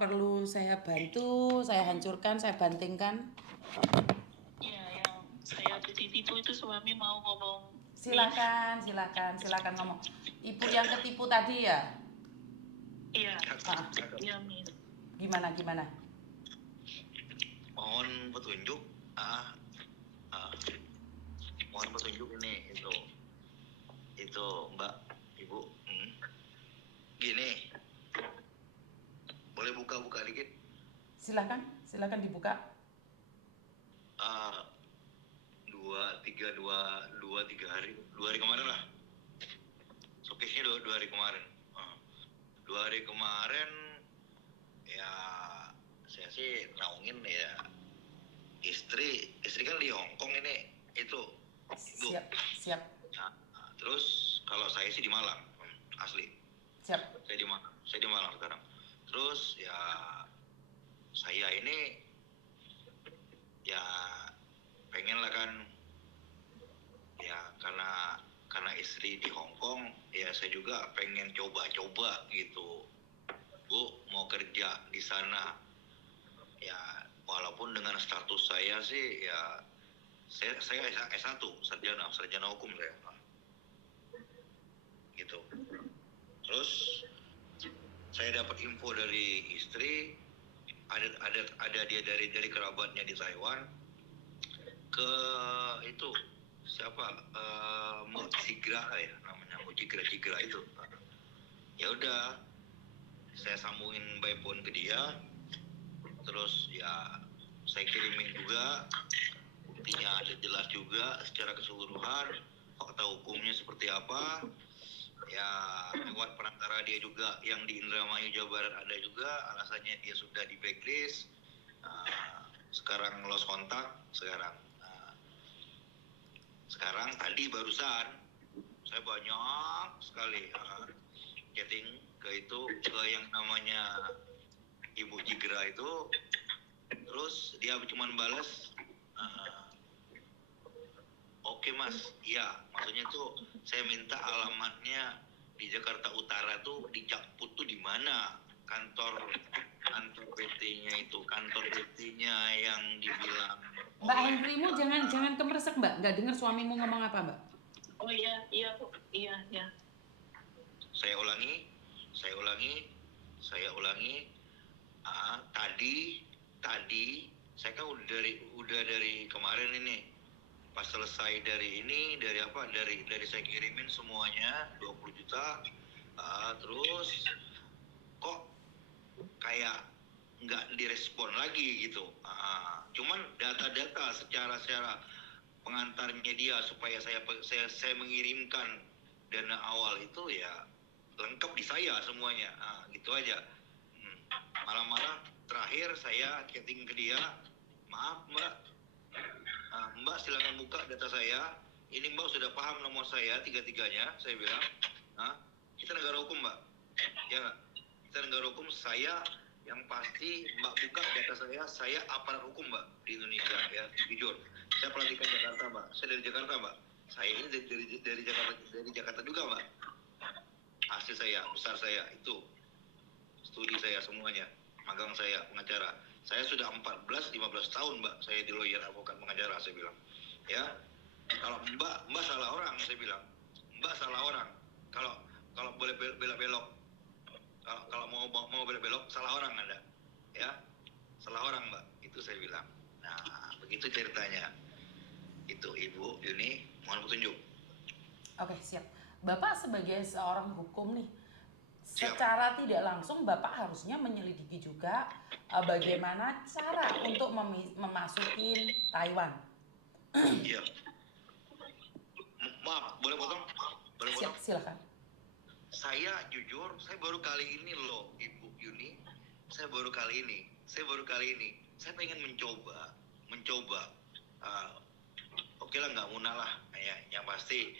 perlu saya bantu, saya hancurkan, saya bantingkan? Iya, yang saya ditipu itu suami mau ngomong. Silakan ngomong. Ibu yang ketipu tadi ya? Iya, Ah, iya Miss. gimana? Mohon petunjuk. Ah, ah, mohon petunjuk ini itu Mbak, Ibu. Gini, boleh buka dikit? Silakan dibuka. Ah, dua tiga hari kemarin lah. Showcase-nya dua hari kemarin. 2 hari kemarin ya saya sih naungin ya istri kan di Hong Kong ini itu Bu. Siap. Nah, terus kalau saya sih di Malang, asli. Siap. Saya di Malang sekarang. Terus ya saya ini ya pengen lah kan ya karena istri di Hong Kong ya saya juga pengen coba-coba gitu Bu, mau kerja di sana ya walaupun dengan status saya sih ya saya S1 sarjana hukum saya gitu. Terus saya dapat info dari istri ada dia dari kerabatnya di Taiwan ke itu siapa Mujigra ya namanya Mujigra itu. Ya udah saya sambungin by phone ke dia, terus ya saya kirimin juga buktinya ada jelas juga secara keseluruhan fakta hukumnya seperti apa ya lewat perantara dia juga yang di Indramayu Jawa Barat ada juga alasannya dia sudah di blacklist sekarang lost kontak sekarang tadi barusan saya banyak sekali chatting ke yang namanya Ibu Jigra itu, terus dia cuma balas oke mas, iya maksudnya tuh saya minta alamatnya di Jakarta Utara tuh di Jakput tuh di mana kantor PT-nya itu kantor PT-nya yang dibilang Mbak Hendrimu jangan kemeresek Mbak, nggak dengar suamimu ngomong apa Mbak? Oh iya Bu. Iya. Saya ulangi. Tadi saya kan udah dari kemarin ini. Pas selesai dari saya kirimin semuanya 20 juta. Terus kok kayak nggak direspon lagi gitu. Cuman data-data secara pengantarnya dia supaya saya mengirimkan dana awal itu ya lengkap di saya semuanya, gitu aja. Malam-malam terakhir saya chatting ke dia, maaf mbak silakan buka data saya, ini mbak sudah paham nomor saya tiga-tiganya, saya bilang, kita negara hukum mbak, ya nggak, kita negara hukum, saya yang pasti mbak buka data saya aparat hukum mbak di Indonesia ya, jujur saya pelantikan Jakarta mbak, saya dari Jakarta mbak, saya ini dari Jakarta juga mbak, hasil saya besar saya itu studi saya semuanya, magang saya pengacara, saya sudah 14-15 tahun mbak saya di lawyer advokat pengacara, saya bilang ya kalau mbak salah orang, saya bilang mbak salah orang kalau boleh belok kalau mau belok salah orang Anda ya, salah orang mbak, itu saya bilang. Nah begitu ceritanya itu Ibu Yuni, mohon petunjuk. Oke, siap. Bapak sebagai seorang hukum nih, Siap. secara tidak langsung Bapak harusnya menyelidiki juga bagaimana cara untuk memasukin Taiwan. Iya. Maaf, boleh potong? Siap, silakan. Saya jujur, saya baru kali ini loh Ibu Yuni, saya baru kali ini, saya pengen mencoba, oke lah nggak munah lah, ya, yang pasti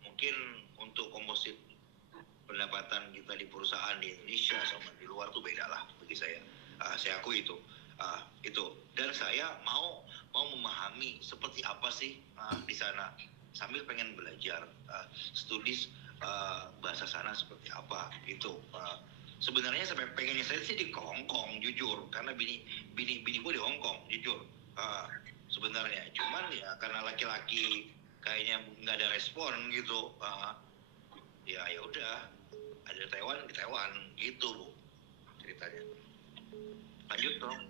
mungkin untuk komposit pendapatan kita di perusahaan di Indonesia sama di luar tuh beda lah bagi saya akui itu, dan saya mau memahami seperti apa sih di sana, sambil pengen belajar studi bahasa sana seperti apa gitu. sebenarnya sampai pengennya saya sih di Hong Kong, jujur, karena bini gue di Hong Kong, jujur. Sebenarnya, cuman ya karena laki-laki kayaknya nggak ada respon gitu. Ya udah, ada Taiwan di Taiwan gitu Bu ceritanya. Lanjut dong.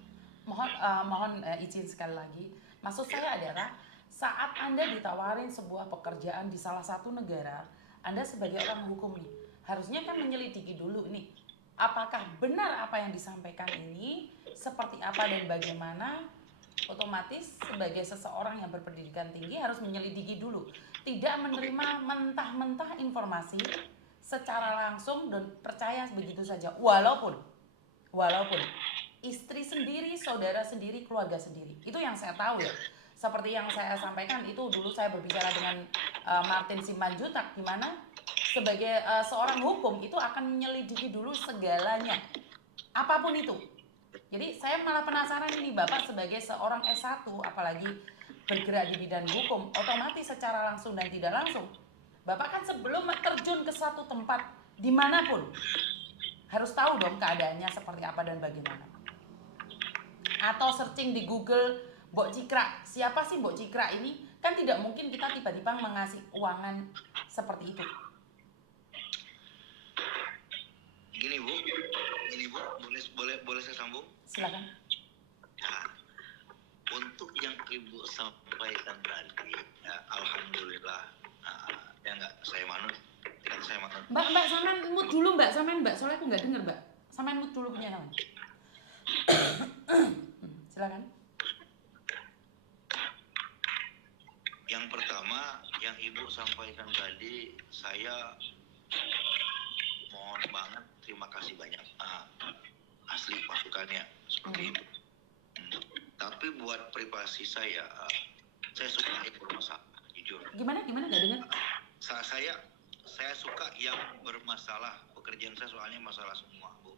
Mohon izin sekali lagi. Maksud saya adalah saat Anda ditawarin sebuah pekerjaan di salah satu negara, Anda sebagai orang hukum nih, harusnya kan menyelidiki dulu nih, apakah benar apa yang disampaikan ini, seperti apa dan bagaimana. Otomatis sebagai seseorang yang berpendidikan tinggi harus menyelidiki dulu, tidak menerima mentah-mentah informasi secara langsung dan percaya begitu saja, walaupun istri sendiri, saudara sendiri, keluarga sendiri. Itu yang saya tahu ya. Seperti yang saya sampaikan itu dulu saya berbicara dengan Martin Simanjuntak, di mana sebagai seorang hukum itu akan menyelidiki dulu segalanya, apapun itu. Jadi saya malah penasaran ini, Bapak sebagai seorang S1 apalagi bergerak di bidang hukum, otomatis secara langsung dan tidak langsung, Bapak kan sebelum terjun ke satu tempat dimanapun harus tahu dong keadaannya seperti apa dan bagaimana. Atau searching di Google, Mbok Cikra, siapa sih Mbok Cikra ini? Kan tidak mungkin kita tiba-tiba mengasih uangan seperti itu. Gini Bu, boleh saya sambung? Silakan. Nah, untuk yang Ibu sampaikan tadi, ya, alhamdulillah, ya enggak, saya manut. Mbak, sampean mute dulu Mbak, soalnya aku nggak dengar Mbak. Sampean mute dulu punya sampean. Silakan. Yang pertama, yang Ibu sampaikan tadi, saya mohon banget, terima kasih banyak. Asli masukannya seperti itu. Tapi buat privasi saya suka yang bermasalah, jujur. Gimana nggak dengar? Saya suka yang bermasalah. Pekerjaan saya soalnya masalah semua, Bu.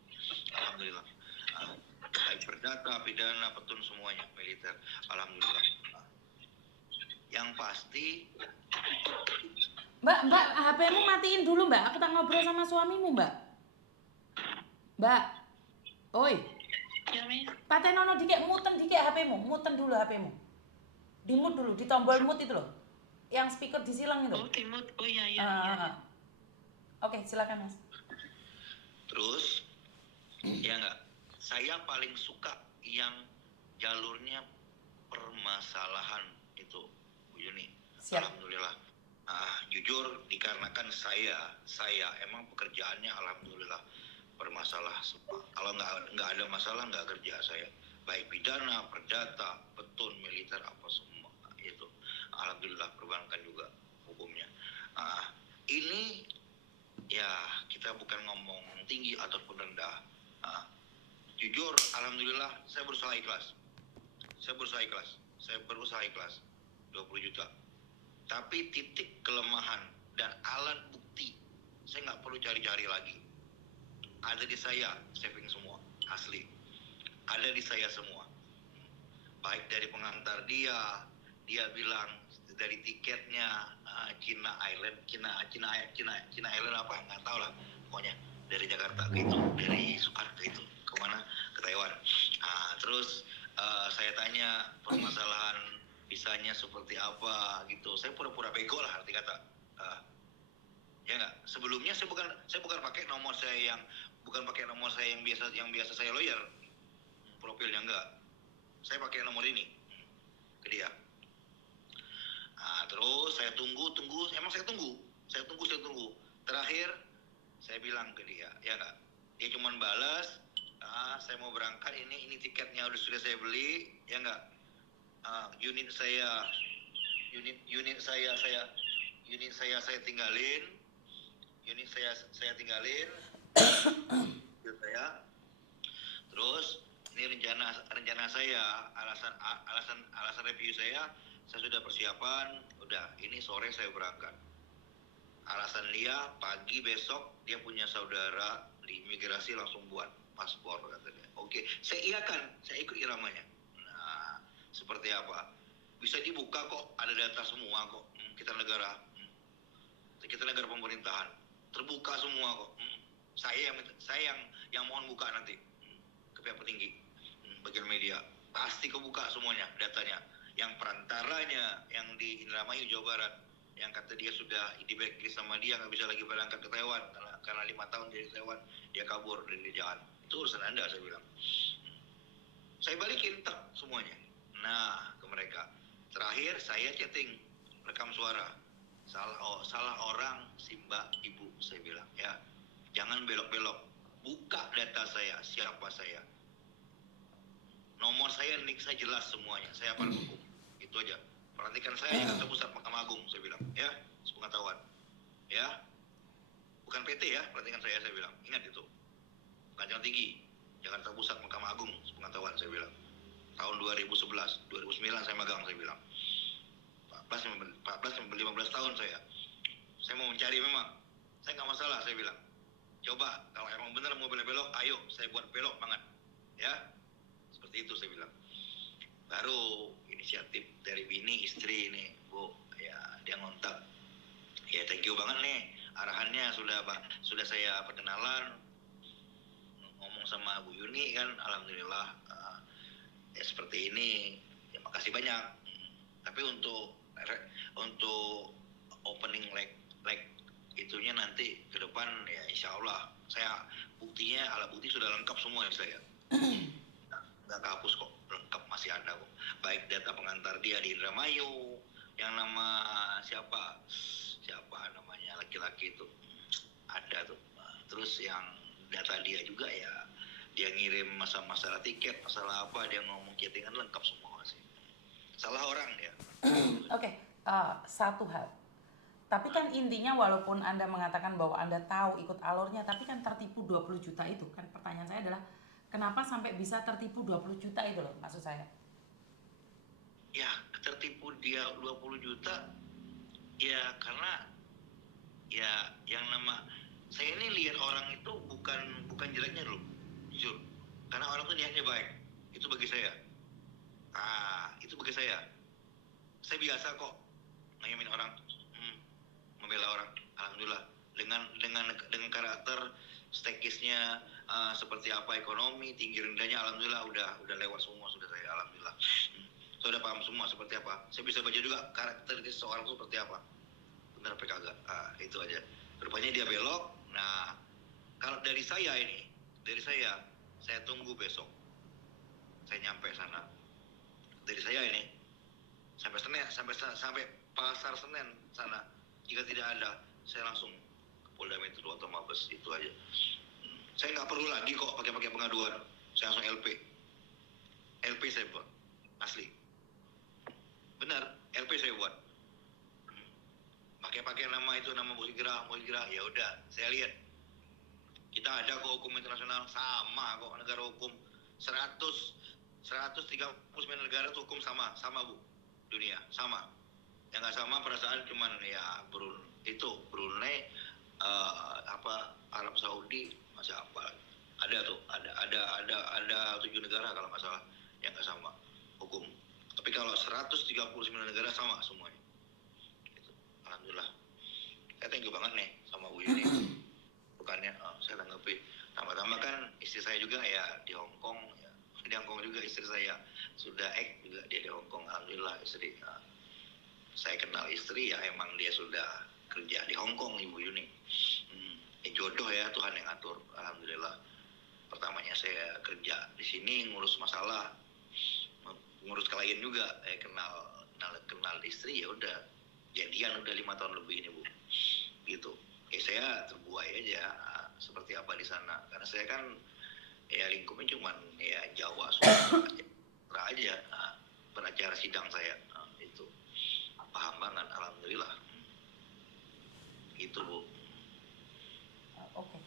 Alhamdulillah. Baik perdata, pidana, petun semuanya, militer. Alhamdulillah. Yang pasti, Mbak, HP-mu matiin dulu Mbak. Aku tak ngobrol sama suamimu Mbak. Mbak, oi. Ya, Mi. Patenono dikek muten dikek HP-mu, muten dulu HP-mu. Di mute dulu, di tombol mute itu loh. Yang speaker disilang itu. Oh, timut. Oh iya. Oke, silakan Mas. terus, ya enggak, saya paling suka yang jalurnya permasalahan itu, Bu Yuni. Siap. Alhamdulillah. Jujur, dikarenakan saya emang pekerjaannya alhamdulillah bermasalah semua. Kalau nggak ada masalah nggak kerja saya. Baik pidana, perdata, petun, militer, apa semua itu. Alhamdulillah perbankan juga hukumnya. Ini ya kita bukan ngomong tinggi ataupun rendah. Jujur, alhamdulillah saya berusaha ikhlas. Saya berusaha ikhlas 20 juta. Tapi titik kelemahan dan alat bukti saya nggak perlu cari-cari lagi. Ada di saya, saving semua, asli. Ada di saya semua. Baik dari pengantar dia bilang dari tiketnya China Island apa nggak tahu lah, pokoknya dari Jakarta ke itu, dari Soekarno ke itu, kemana, ke Taiwan. Terus saya tanya permasalahan visanya seperti apa gitu. Saya pura-pura bego lah arti kata. Ya nggak. Sebelumnya saya bukan pakai nomor saya yang biasa saya lawyer. Profilnya enggak. Saya pakai nomor ini ke dia. Terus saya tunggu. Emang saya tunggu. Terakhir saya bilang ke dia, ya nggak. Dia cuma balas, saya mau berangkat, ini tiketnya sudah saya beli, ya nggak. Unit saya tinggalin. Terus ini rencana saya, alasan review saya sudah persiapan, udah ini sore saya berangkat. Alasan dia pagi besok dia punya saudara di imigrasi langsung buat paspor katanya. Oke, saya iakan, saya ikut iramanya. Nah, seperti apa? Bisa dibuka kok, ada data semua kok. Kita negara pemerintahan, terbuka semua kok. Saya yang mohon buka nanti ke pihak petinggi bagian media. Pasti kebuka semuanya datanya. Yang perantaranya yang di Indramayu Jawa Barat, yang kata dia sudah di blacklist sama dia, nggak bisa lagi berangkat ke Taiwan karena 5 tahun dia di Taiwan, dia kabur dari jalan. Itu urusan Anda, saya bilang. Saya balikin semuanya. Nah, ke mereka. Terakhir saya chatting rekam suara. Salah orang si Mbak Ibu, saya bilang ya. Jangan belok-belok. Buka data saya, siapa saya. Nomor saya, nik saya jelas semuanya. Saya aparat hukum. Itu aja. Perhatikan saya Jakarta Pusat Mahkamah Agung, saya bilang. Ya, sepengetahuan. Ya. Bukan PT ya, perhatikan saya bilang. Ingat itu. Pengadilan Tinggi, Jakarta Pusat Mahkamah Agung, sepengetahuan saya bilang. Tahun 2011, 2009 saya magang, saya bilang. 15 tahun saya. Saya mau mencari memang. Saya nggak masalah, saya bilang. Coba, kalau emang benar mau belok-belok, ayo saya buat belok banget. Ya, seperti itu saya bilang. Baru inisiatif dari bini istri ini, Bu, ya dia ngontak. Ya thank you banget nih, arahannya sudah saya perkenalan, ngomong sama Bu Yuni kan, alhamdulillah ya seperti ini. Ya makasih banyak. Tapi untuk opening leg itunya nanti ke depan ya insya Allah saya alat bukti sudah lengkap semua saya. Nggak kehapus kok, lengkap masih ada kok. Baik data pengantar dia di Indramayu, yang nama siapa namanya laki-laki itu ada tuh. Terus yang data dia juga ya, dia ngirim masalah tiket, masalah apa, dia ngomong chattingan lengkap semua sih. Salah orang dia. Oke, satu hal. Tapi kan intinya walaupun Anda mengatakan bahwa Anda tahu ikut alurnya, tapi kan tertipu 20 juta itu. Kan pertanyaan saya adalah, kenapa sampai bisa tertipu 20 juta itu loh maksud saya? Ya, tertipu dia 20 juta, ya karena ya yang nama, saya ini lihat orang itu bukan jeleknya loh, jujur. Karena orang itu niatnya baik, itu bagi saya. Itu bagi saya. Saya biasa kok ngayomin orang, membela orang, alhamdulillah. Dengan karakter stekisnya seperti apa ekonomi, tinggi rendahnya, alhamdulillah udah lewat semua sudah saya, alhamdulillah. Saya udah paham semua seperti apa. Saya bisa baca juga karakter seseorang seperti apa. Benar apa kagak? Itu aja. Rupanya dia belok. Nah, kalau dari saya tunggu besok. Saya nyampe sana. Dari saya ini sampai Pasar Senen sana. Jika tidak ada, saya langsung ke Polda Metro atau Mabes, itu aja. Saya nggak perlu lagi kok pakai pengaduan. Saya langsung LP saya buat, asli. Benar, LP saya buat. Pakai nama itu, nama Bos Hijrah, ya udah, saya lihat. Kita ada kok hukum internasional, sama kok negara hukum. 139 negara itu hukum sama Bu. Dunia, sama. Yang nggak sama perasaan cuman ya Brunei, Arab Saudi, masih apa? Ada 7 negara kalau nggak salah yang nggak sama hukum. Tapi kalau 139 negara sama semuanya. Gitu. Alhamdulillah. Saya thank you banget nih sama Bu Yuni. Bukannya saya tanggapi. Tambah-tambah kan istri saya juga ya di Hong Kong ya. Di Hong Kong juga istri saya sudah juga dia di Hong Kong, alhamdulillah istri. Saya kenal istri ya emang dia sudah kerja di Hong Kong, Ibu Yuni. Jodoh ya, Tuhan yang atur, alhamdulillah. Pertamanya saya kerja di sini ngurus masalah, ngurus klien juga, kenal istri ya udah jadian udah 5 tahun lebih ini Bu. Gitu. Saya terbuai aja seperti apa di sana. Karena saya kan ya lingkupnya cuman ya Jawa, Sumatera aja. Beracara sidang saya itu paham banget, alhamdulillah. Gitu Bu. Oke.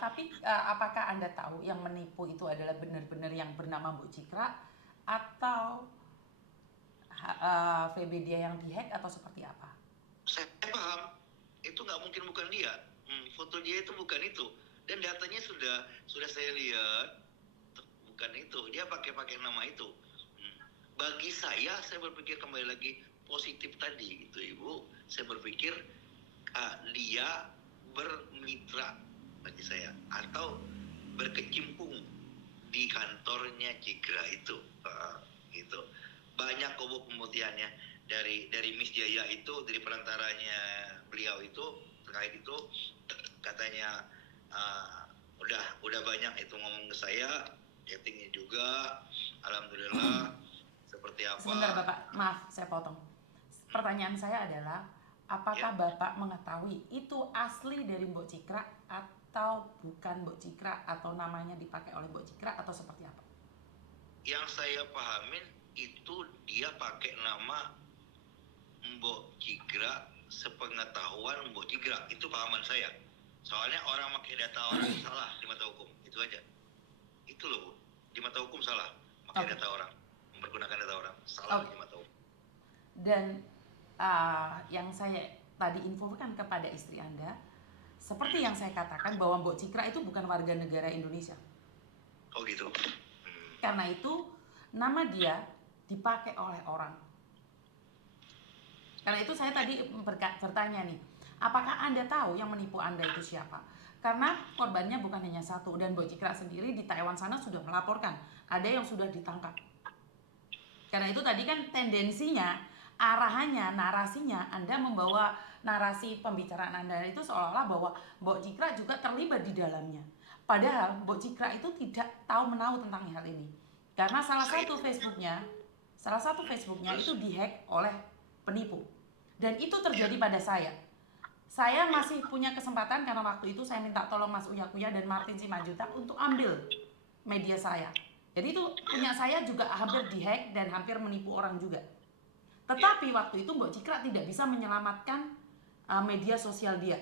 Tapi apakah Anda tahu yang menipu itu adalah benar-benar yang bernama Bu Cikra atau VB dia yang dihack atau seperti apa? Saya paham, itu nggak mungkin bukan dia. Foto dia itu bukan itu. Dan datanya sudah saya lihat, bukan itu. Dia pakai nama itu. Bagi saya berpikir kembali lagi positif tadi itu Ibu. Saya berpikir dia bermitra bagi saya, atau berkecimpung di kantornya Cikra itu. Gitu. Banyak kok pembuktiannya dari Miss Jaya itu, dari perantaranya beliau itu terkait itu, katanya udah banyak itu ngomong ke saya, chattingnya juga, alhamdulillah. Seperti apa? Sebentar Bapak, maaf saya potong. Pertanyaan saya adalah, apakah Ya. Bapak mengetahui itu asli dari Mbok Cikra atau bukan Mbok Cikra, atau namanya dipakai oleh Mbok Cikra, atau seperti apa? Yang saya pahamin itu dia pakai nama Mbok Cikra, sepengetahuan Mbok Cikra, itu pahaman saya. Soalnya orang pakai data orang salah di mata hukum, itu aja. Itu loh Bu, di mata hukum salah, pakai data orang, mempergunakan data orang, salah di mata hukum. Dan yang saya tadi infokan kepada istri Anda, seperti yang saya katakan bahwa Mbok Cikra itu bukan warga negara Indonesia. Oh gitu. Karena itu nama dia dipakai oleh orang. Karena itu saya tadi bertanya nih, apakah Anda tahu yang menipu Anda itu siapa? Karena korbannya bukan hanya satu, dan Mbok Cikra sendiri di Taiwan sana sudah melaporkan, ada yang sudah ditangkap. Karena itu tadi kan tendensinya, arahannya, narasinya, Anda membawa narasi pembicaraan Anda itu seolah-olah bahwa Mbok Cikra juga terlibat di dalamnya. Padahal Mbok Cikra itu tidak tahu menahu tentang hal ini. Karena salah satu Facebooknya itu dihack oleh penipu. Dan itu terjadi pada saya. Saya masih punya kesempatan karena waktu itu saya minta tolong Mas Uya Kuya dan Martin Simanjuntak untuk ambil media saya. Jadi itu punya saya juga hampir dihack dan hampir menipu orang juga. Tetapi waktu itu Mbok Cikra tidak bisa menyelamatkan media sosial dia.